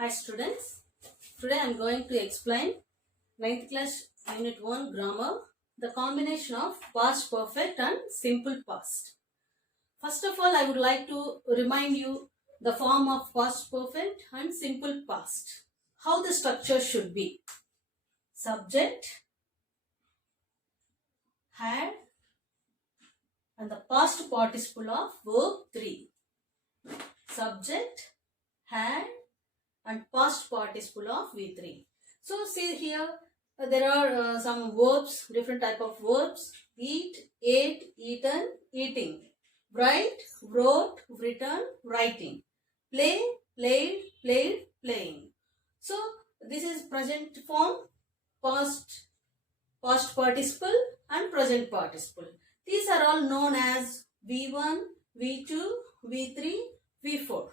Hi students, today I am going to explain 9th class unit 1 grammar, the combination of past perfect and simple past. First of all, I would like to remind you the form of past perfect and simple past. How the structure should be. Subject, had and the past participle of verb 3. Subject, had and past participle of V3. So see here, there are some verbs, different type of verbs. Eat, ate, eaten, eating. Write, wrote, written, writing. Play, played, played, playing. So this is present form, past participle and present participle. These are all known as V1, V2, V3, V4.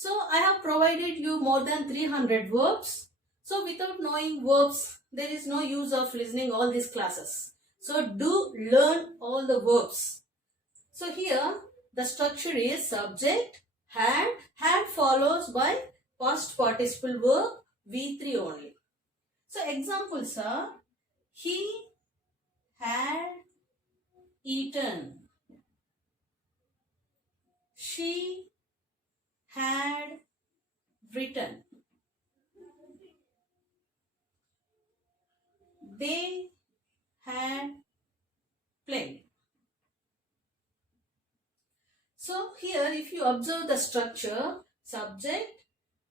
So I have provided you more than 300 verbs. So without knowing verbs, there is no use of listening all these classes. So do learn all the verbs. So here the structure is subject, had follows by past participle verb V3 only. So examples are he had eaten, she had written, they had played. So here if you observe the structure, subject,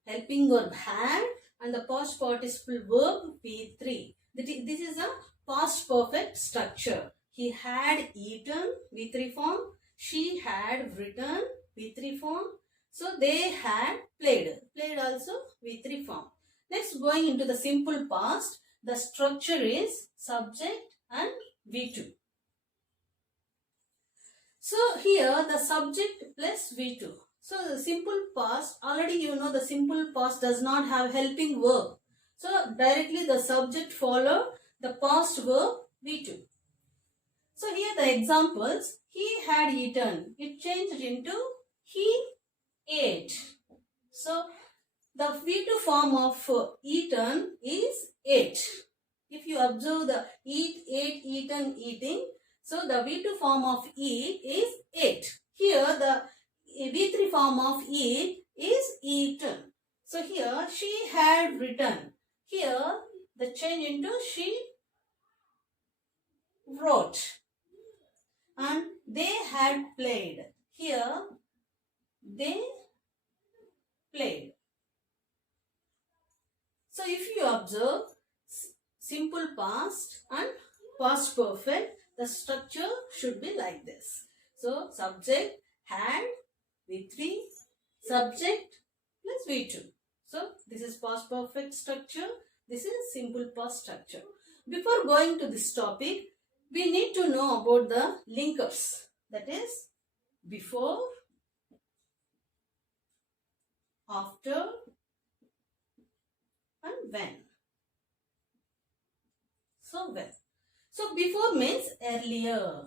helping verb had and the past participle verb V3. This is a past perfect structure. He had eaten V3 form. She had written V3 form. So they had played. Played also V3 form. Next, going into the simple past, the structure is subject and V2. So here the subject plus V2. So the simple past, already you know the simple past does not have helping verb. So directly the subject follow the past verb V2. So here the examples, he had eaten, it changed into he ate. So the V2 form of eaten is ate. If you observe the eat, ate, eaten, eating, so the V2 form of eat is ate. Here the V3 form of eat is eaten. So here she had written. Here the change into she wrote. And they had played. Here they played. So if you observe simple past and past perfect, the structure should be like this. So subject had V3, subject plus V2. So this is past perfect structure. This is simple past structure. Before going to this topic, we need to know about the linkers. That is before, after and when. So when. So before means earlier.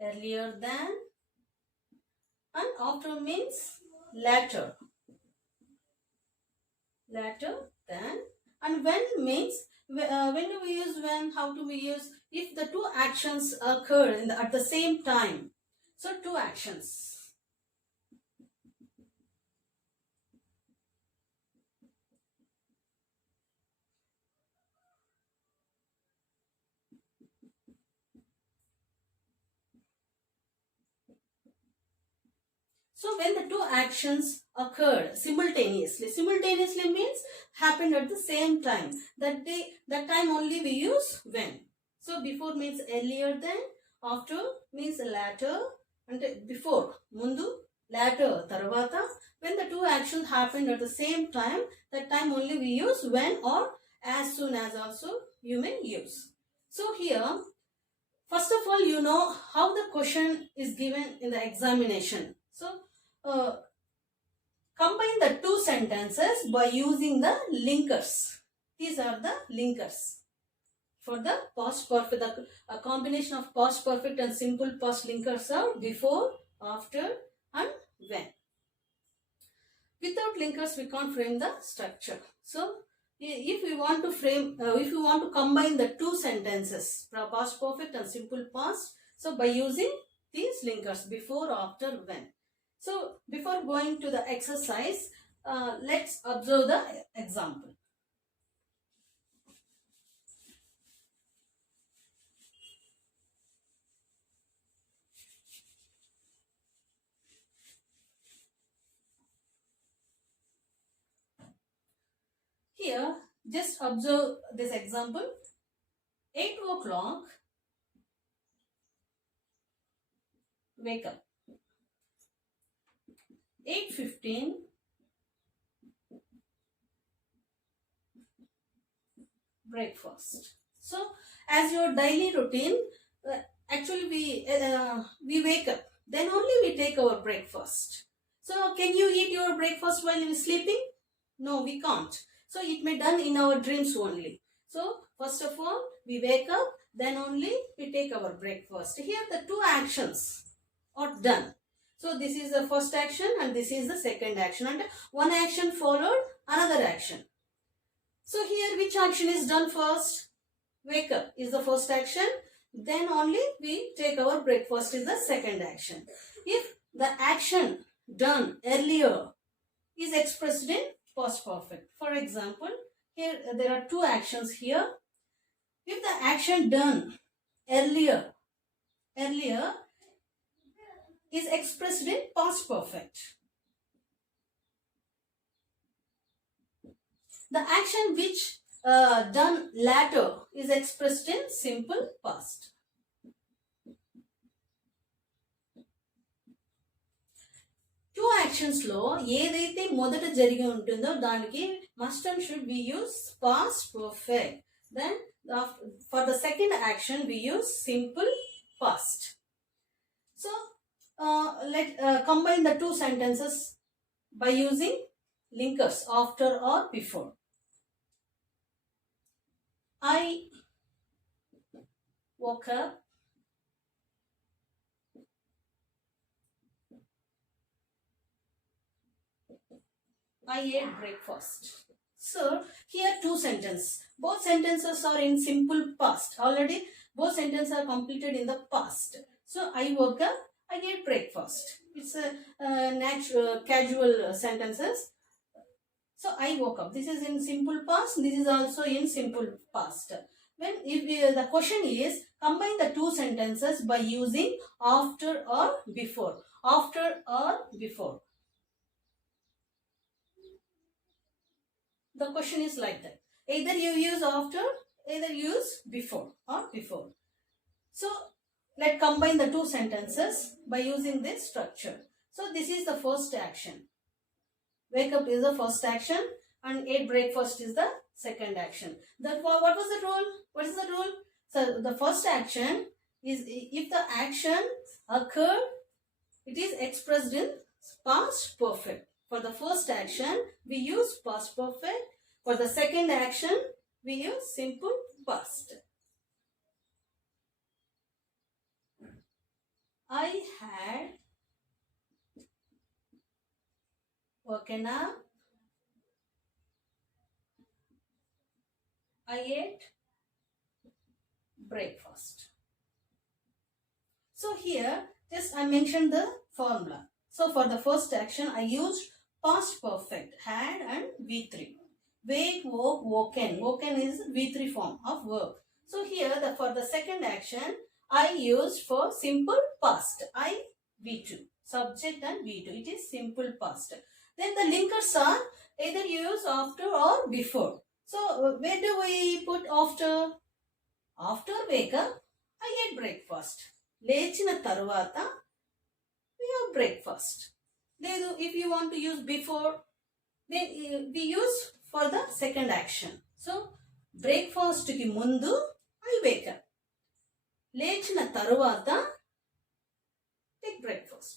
Earlier than. And after means later. Later than. And when means, when do we use when? How do we use? If the two actions occur at the same time. So two actions. So when the two actions occurred simultaneously means happened at the same time. That time only we use when. So before means earlier than, after means later, and before mundu, later tarvata. When the two actions happened at the same time, that time only we use when, or as soon as also you may use. So here, first of all, you know how the question is given in the examination. So combine the two sentences by using the linkers. These are the linkers. For the past perfect, a combination of past perfect and simple past linkers are before, after and when. linkers, we can't frame the structure. So if we want to frame, if we want to combine the two sentences, past perfect and simple past, so by using these linkers, before, after, when. So before going to the exercise, let's observe the example. Here, just observe this example. 8 o'clock, wake up. 8:15, breakfast. So, as your daily routine, actually we wake up. Then only we take our breakfast. So, can you eat your breakfast while you are sleeping? No, we can't. So, it may done in our dreams only. So, first of all, we wake up, then only we take our breakfast. Here the two actions are done. So, this is the first action and this is the second action. And one action followed another action. So, here which action is done first? Wake up is the first action. Then only we take our breakfast is the second action. If the action done earlier is expressed in past perfect. For example, here there are two actions here. If the action done earlier is expressed in past perfect. The action which done later is expressed in simple past. Two యాక్షన్స్లో ఏదైతే మొదట జరిగి ఉంటుందో దానికి must and should we use past perfect. Then for the second action we use simple past. So let combine the two sentences by using linkers after or before. I woke up. I ate breakfast. So here two sentences. Both sentences are in simple past. Already both sentences are completed in the past. So I woke up, I ate breakfast. It's a natural, casual sentences. So I woke up. This is in simple past. This is also in simple past. When if the question is combine the two sentences by using after or before. After or before. The question is like that. Either you use after, either use before or before. So let's combine the two sentences by using this structure. So this is the first action. Wake up is the first action and ate breakfast is the second action. What was the rule? What is the rule? So the first action is if the action occurred, it is expressed in past perfect. For the first action, we use past perfect. For the second action, we use simple past. I had woken up. I ate breakfast. So here, just I mentioned the formula. So for the first action, I used past perfect, had and V3. Wake, woke, woken. Woken is V3 form of verb. So here, for the second action, I used for simple past. I, V2. Subject and V2. It is simple past. Then the linkers are either use after or before. So where do we put after? After wake up, I ate breakfast. లేచిన తరువాత we have breakfast. Then if you want to use before, then we use for the second action. So breakfast ki mundu I wake up. లేచిన తరువాత take breakfast.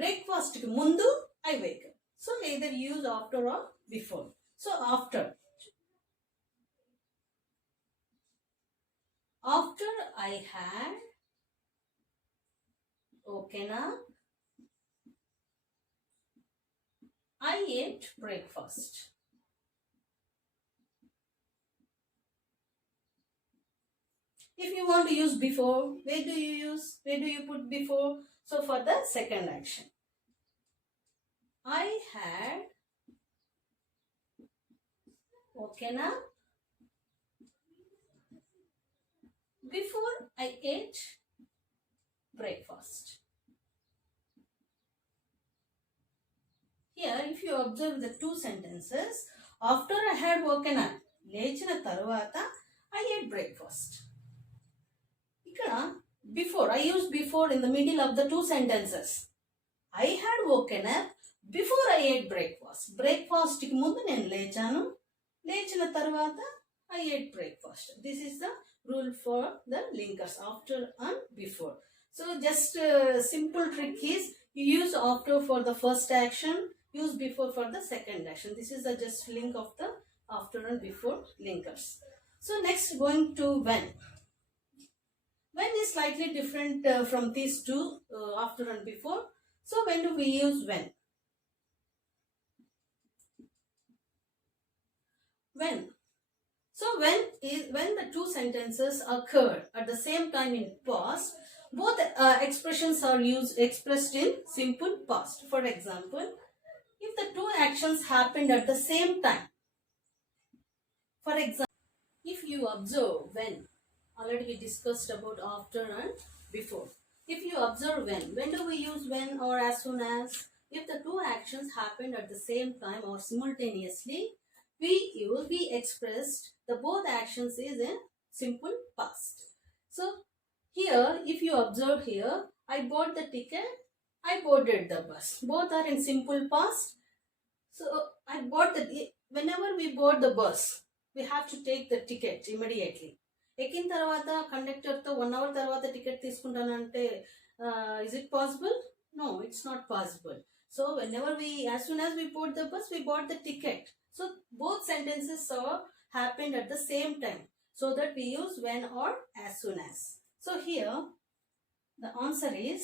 Breakfast ki mundu I wake up. So either use after or before. So after. After I had woken up, I I ate breakfast. If you want to use before, where do you use? Where do you put before? So for the second action, I had woken up before I ate breakfast. Here, if you observe the two sentences, after I had woken up, లేచిన తరువాత I ate breakfast. ఇక్కడ before, I used before in the middle of the two sentences. I had woken up before I ate breakfast. Breakfast కి ముందు నేను లేచాను, లేచిన తర్వాత I ate breakfast. This is the rule for the linkers, after and before. So just simple trick is you use after for the first action, use before for the second action. This is the just link of the after and before linkers. So next going to when. When is slightly different from these two, after and before. So when do we use when? When. So when the two sentences occur at the same time in past, both expressions are expressed in simple past. For example, if the two actions happened at the same time. For example, if you observe when, already we discussed about after and before. If you observe when do we use when or as soon as? If the two actions happened at the same time or simultaneously, we expressed the both actions is in simple past. So here, if you observe here, I bought the ticket, I boarded the bus. Both are in simple past. So I bought whenever we board the bus, we have to take the ticket immediately. ఎక్కిన తర్వాత కండక్టర్తో 1 hour తర్వాత ticket తీసుకుంటానంటే is it possible? No, it's not possible. So whenever as soon as we board the bus, we bought the ticket. So both sentences happened at the same time, so that we use when or as soon as. So here the answer is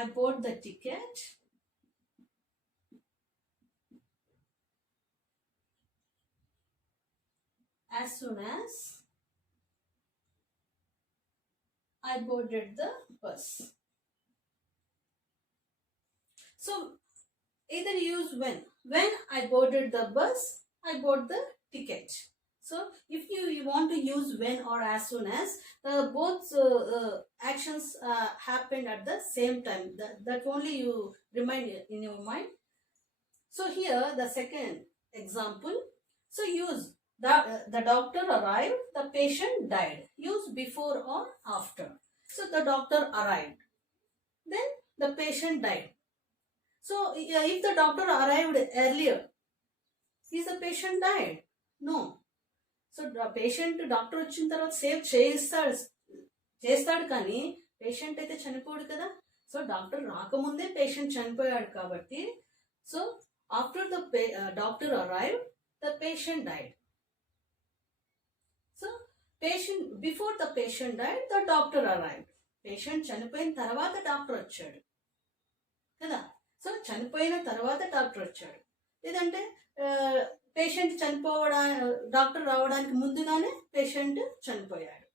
I bought the ticket as soon as I boarded the bus. So either use when. When I boarded the bus, I bought the ticket. So if you want to use when or as soon as, both actions happened at the same time. That only you remind in your mind. So here the second example. So use the doctor arrived, the patient died. Use before or after. So the doctor arrived, then the patient died. So if the doctor arrived earlier, is the patient died? No. So the patient doctor వచ్చిన తర్వాత save చేస్తాడు కానీ patient అయితే చనిపోడు కదా. So doctor రాకముందే patient చనిపోయాడు కాబట్టి, so after the doctor arrived, the patient died. So patient before the patient died, the doctor arrived. Patient చనిపోయిన తర్వాత డాక్టర్ వచ్చాడు కదా. సో చనిపోయిన తర్వాత డాక్టర్ వచ్చాడు. లేదంటే పేషెంట్ డాక్టర్ రావడానికి ముందుగానే పేషెంట్ చనిపోయాడు.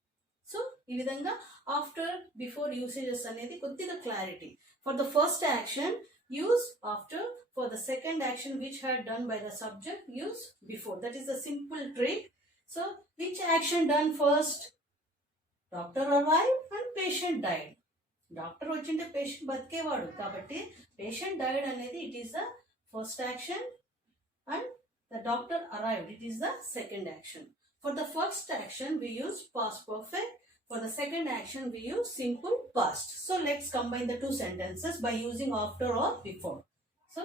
సో ఈ విధంగా ఆఫ్టర్ బిఫోర్ యూసేజెస్ అనేది కొద్దిగా clarity. For the first action use after, for the second action which had done by the subject use before. That is the simple trick. So which action done first? Doctor arrived and patient died. Doctor వచ్చింటే patient బతికేవాడు కాబట్టి patient died అనేది it is the first action, and the doctor arrived, it is the second action. For the first action we use past perfect, for the second action we use simple past. So let's combine the two sentences by using after or before. So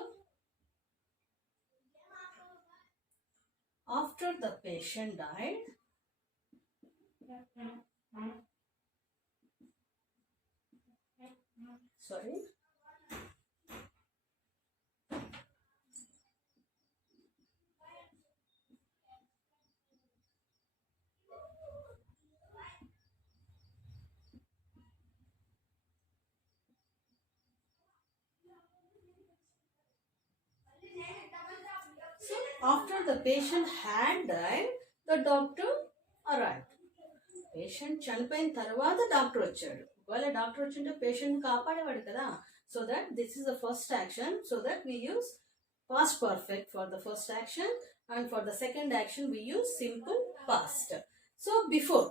after the patient died, sorry, After the patient had died, the doctor arrived. Patient చనిపోయిన తర్వాత doctor వచ్చాడు. ఒకవేళ doctor వచ్చింటే patient కాపాడేవాడు కదా. So that this is the first action. So that we use past perfect for the first action, and for the second action we use simple past. So before,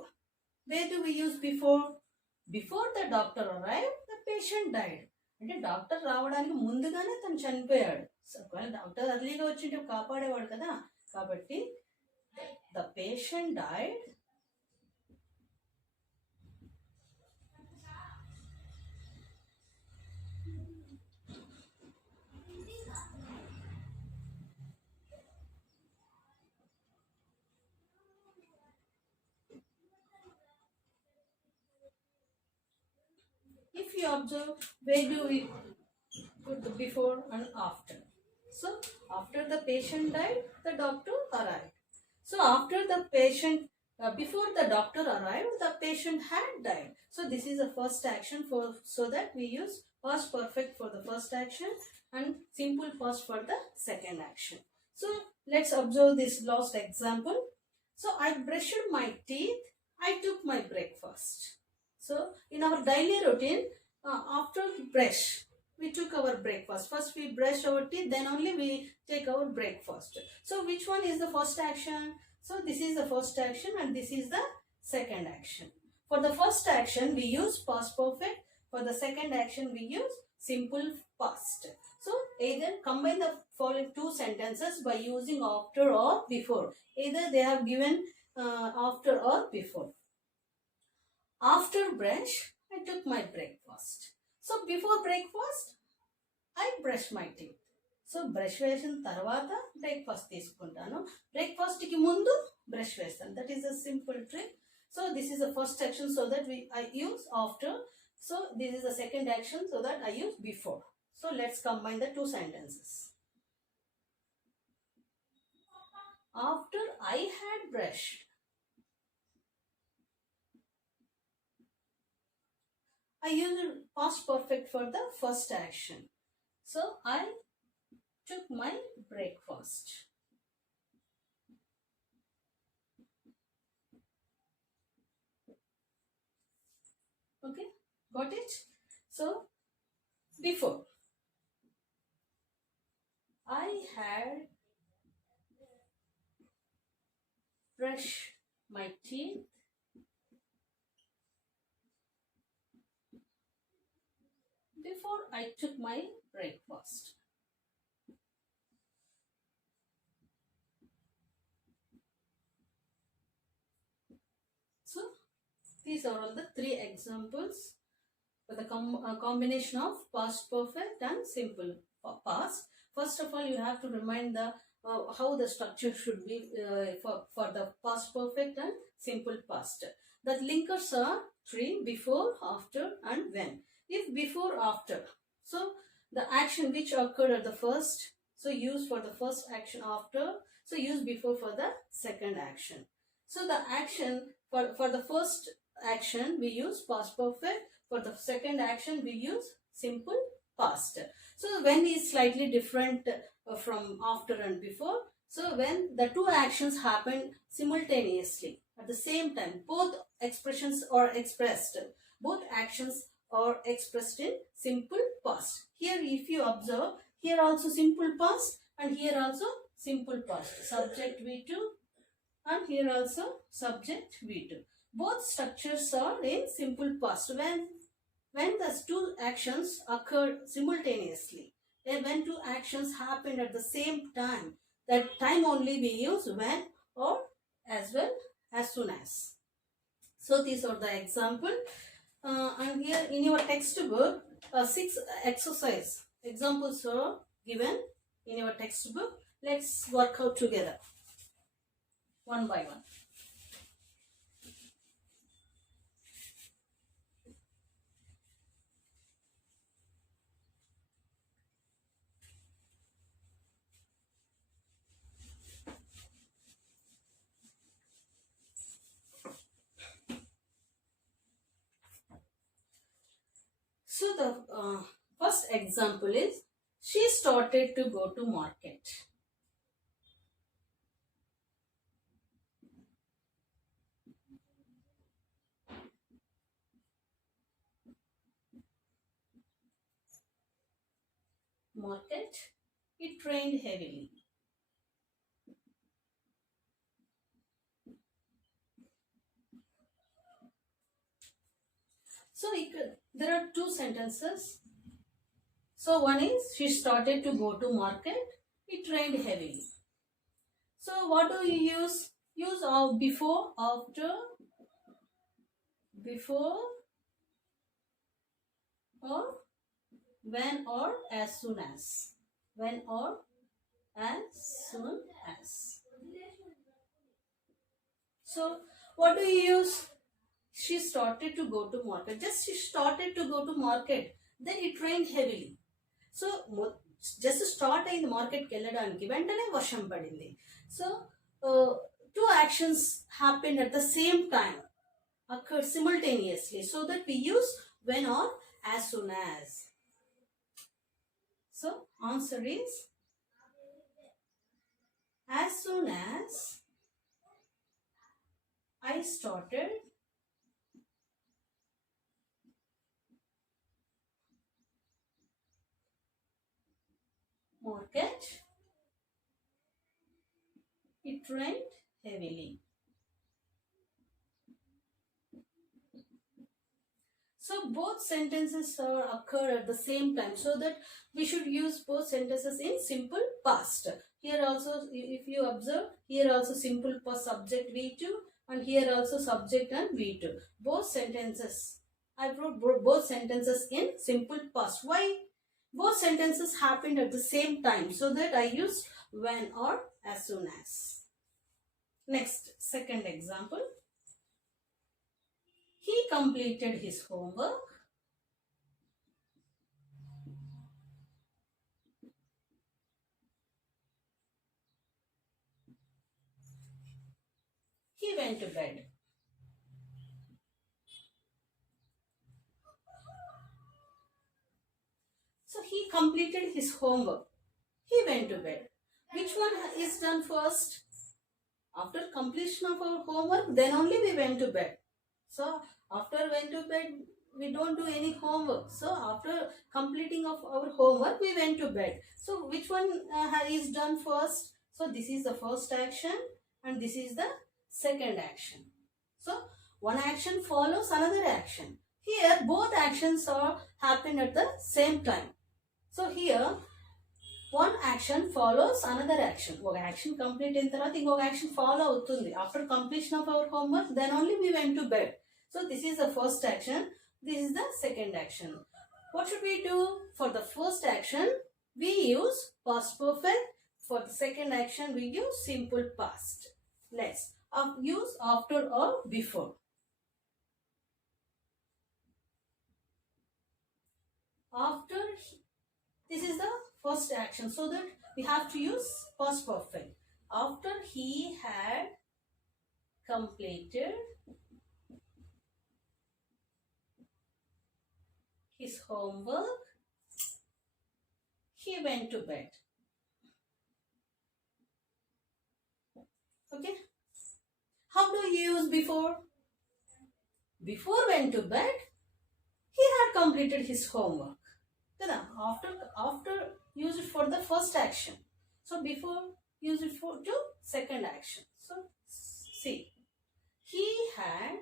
where do we use before? Before the doctor arrived, the patient died. అంటే doctor రావడానికి ముందుగానే తను చనిపోయాడు. So ఒకవేళ doctor అర్లీగా వచ్చింటే కాపాడేవాడు కదా. కాబట్టి the patient died if you observe, where do we put the before and after? So after the patient died, the doctor arrived. So after the patient, before the doctor arrived, the patient had died. So this is the first action for, so that we use past perfect for the first action and simple past for the second action. So let's observe this last example. So I brushed my teeth, I took my breakfast. So in our daily routine, after brush, we took our breakfast. First we brush our teeth, then only we take our breakfast. So which one is the first action? So this is the first action and this is the second action. For the first action we use past perfect. For the second action we use simple past. So either combine the following two sentences by using after or before. Either they have given after or before. After brush, I took my breakfast. So before breakfast, I brush my teeth. So brush వేసిన తర్వాత breakfast తీసుకుంటాను. Breakfast కి ముందు brush వేస్తాను. That is a simple trick. So this is the first action, so that I use after. So this is the second action, so that I use before. So let's combine the two sentences. After I had brushed, I used past perfect for the first action. So I took my breakfast. Okay, got it? So before, I had brushed my teeth, before I took my breakfast. So these are all the three examples for the combination of past perfect and simple past. First of all, you have to remind the how the structure should be for the past perfect and simple past. The linkers are three: before, after and when. If before, after, so the action which occurred at the first, so use for the first action after, so use before for the second action. So the action for the first action we use past perfect, for the second action we use simple past. So when is slightly different from after and before. So when the two actions happen simultaneously at the same time, both expressions are expressed, both actions are expressed in simple past. Here if you observe, here also simple past and here also simple past. Subject V2 and here also subject V2. Both structures are in simple past. When the two actions occur simultaneously, when two actions happened at the same time, that time only we use when or as well as soon as. So these are the example. And here in your textbook, 6 exercise examples are given in your textbook. Let's work out together one by one. So the first example is, she started to go to market. market. It rained heavily. So there are two sentences. So one is she started to go to market. It rained heavily. So what do you use? Use of before, after, before, or when, or as soon as. When or as soon as. So what do you use? She started to go to market. Just she started to go to market. Then it rained heavily. So just start in the market కెళ్ళడానికి వెంటనే వర్షం పడింది. So two actions happened at the same time, occurred simultaneously, so that we use when or as soon as. So answer is as soon as I started market, it rained heavily. So both sentences occur at the same time, so that we should use both sentences in simple past. Here also, if you observe, here also simple past subject V2, and here also subject and V2. Both sentences, I wrote both sentences in simple past. Why? Both sentences happened at the same time, so that I use when or as soon as. Next, second example. He completed his homework. He went to bed. So he completed his homework. He went to bed. Which one is done first? After completion of our homework, then only we went to bed. So after went to bed, we don't do any homework. So after completing of our homework, we went to bed. So which one is done first? So this is the first action and this is the second action. So one action follows another action. Here both actions are happening at the same time. So here one action follows another action. ఒక action complete అయిన తర్వాత ఇంకొక action follow అవుతుంది. After completion of our homework, then only we went to bed. So this is the first action. This is the second action. What should we do? For the first action, we use past perfect. For the second action, we use simple past. Let's use after or before. After, this is the first action, so that we have to use past perfect. After he had completed his homework, he went to bed. Okay. How do you use before? Before went to bed, he had completed his homework. After use it for the first action. So before use it for to second action. So see, he had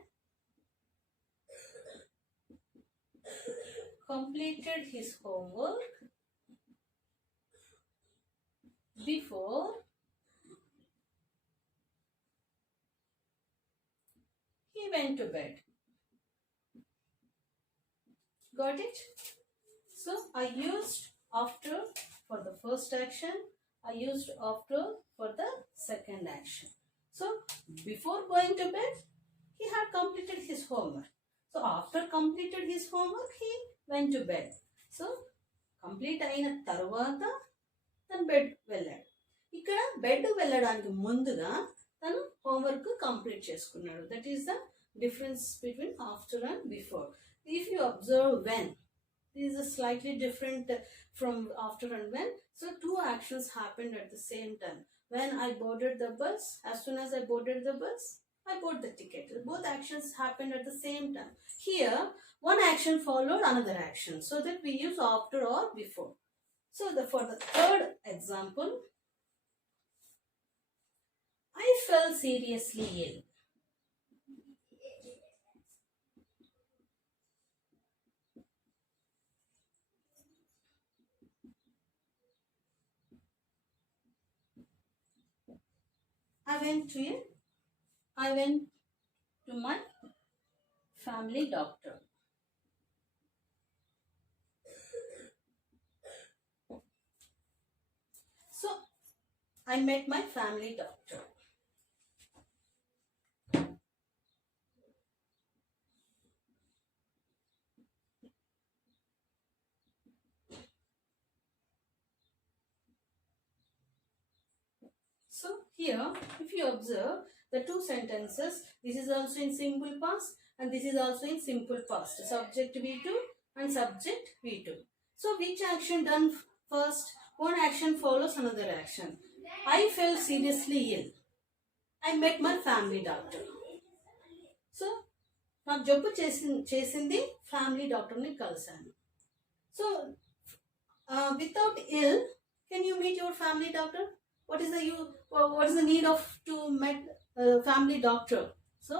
completed his homework before he went to bed. Got it? So I used after for the first action, I used after for the second action. So before going to bed, he had completed his homework. So after completed his homework, he went to bed. So complete అయిన తర్వాత తను bed వెళ్ళాడు. ఇక్కడ bed వెళ్ళడానికి ముందుగా తను homework complete చేసుకున్నాడు. That is the difference between after and before. If you observe when, this is slightly different from after and when. So two actions happened at the same time. When I boarded the bus, as soon as I boarded the bus, I bought the ticket. Both actions happened at the same time. Here, one action followed another action, so that we use after or before. So for the third example, I fell seriously ill. I went to my family doctor. So I met my family doctor. So here, if you observe the two sentences, this is also in simple past and this is also in simple past. Subject V2 and subject V2. So which action done first? One action follows another action. I fell seriously ill. I met my family doctor. So నాకు జబ్బు చేసింది family డాక్టర్ని కలిశాను. So without ill, can you meet your family doctor? What is the need of to meet family doctor? So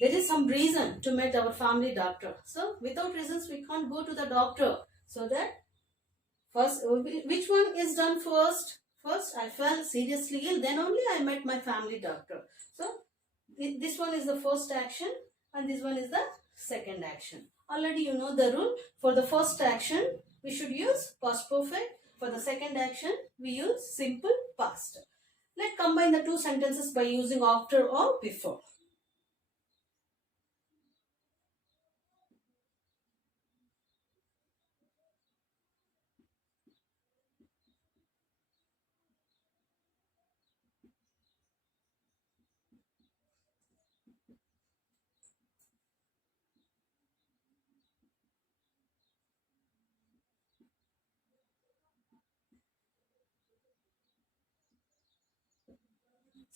there is some reason to meet our family doctor. So without reasons we can't go to the doctor. So that first, which one is done first? First I fell seriously ill, then only I met my family doctor. So this one is the first action and this one is the second action. Already you know the rule. For the first action we should use past perfect. For the second action we use simple past. Let's combine the two sentences by using after or before.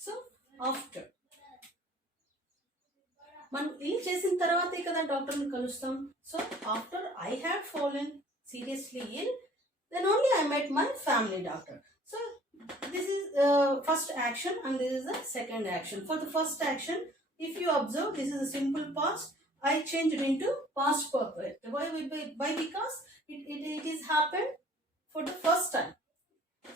So after మనం ఇల్ చేసిన తర్వాతే కదా డాక్టర్ని కలుస్తాం. So after I had fallen seriously ill, then only I met my family doctor. So this is first action and this is the second action. For the first action, if you observe, this is a simple past. I changed it into past perfect. Why? Because it is happened for the first time.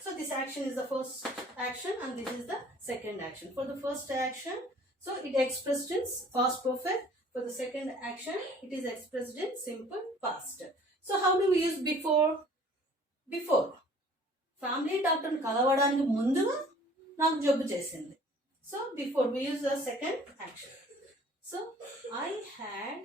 So this action is the first action and this is the second action. For the first action, so it expressed in past perfect. For the second action, it is expressed in simple past. So how do we use before? Before family డాక్టర్ని కలవడానికి ముందుగా నాకు జబ్బు చేసింది. So before we use the second action. So I had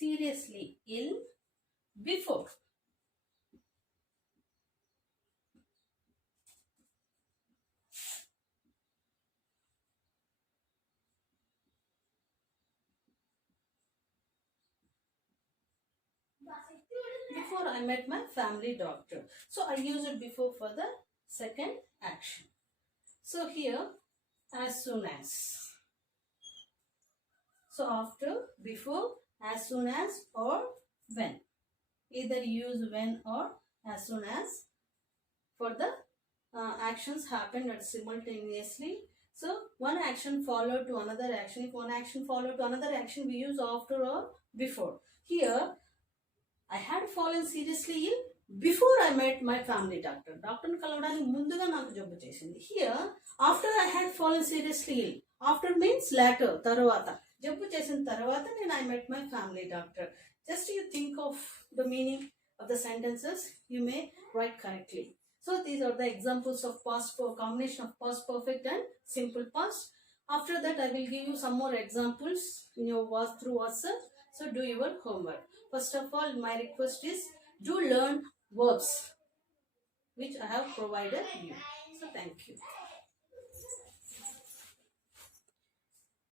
seriously ill before. Before I met my family doctor. So I use it before for the second action. So here, as soon as. So after, before, as soon as, or when. Either use when or as soon as for the actions happened at simultaneously. So one action followed to another action. If one action followed to another action, we use after or before. Here, I had fallen seriously ill before I met my family doctor. డాక్టర్ని కలవడానికి ముందుగా నాకు జబ్బు చేసింది. Here, after I had fallen seriously ill. After means later, తర్వాత. జబ్బు చేసిన తర్వాత నేను I met my family doctor. Just you think of the meaning of the sentences, you may write correctly. So these are the examples of combination of past perfect and simple past. After that, I will give you some more examples in your through WhatsApp. So do your homework. First of all, my request is do learn verbs which I have provided you. So thank you.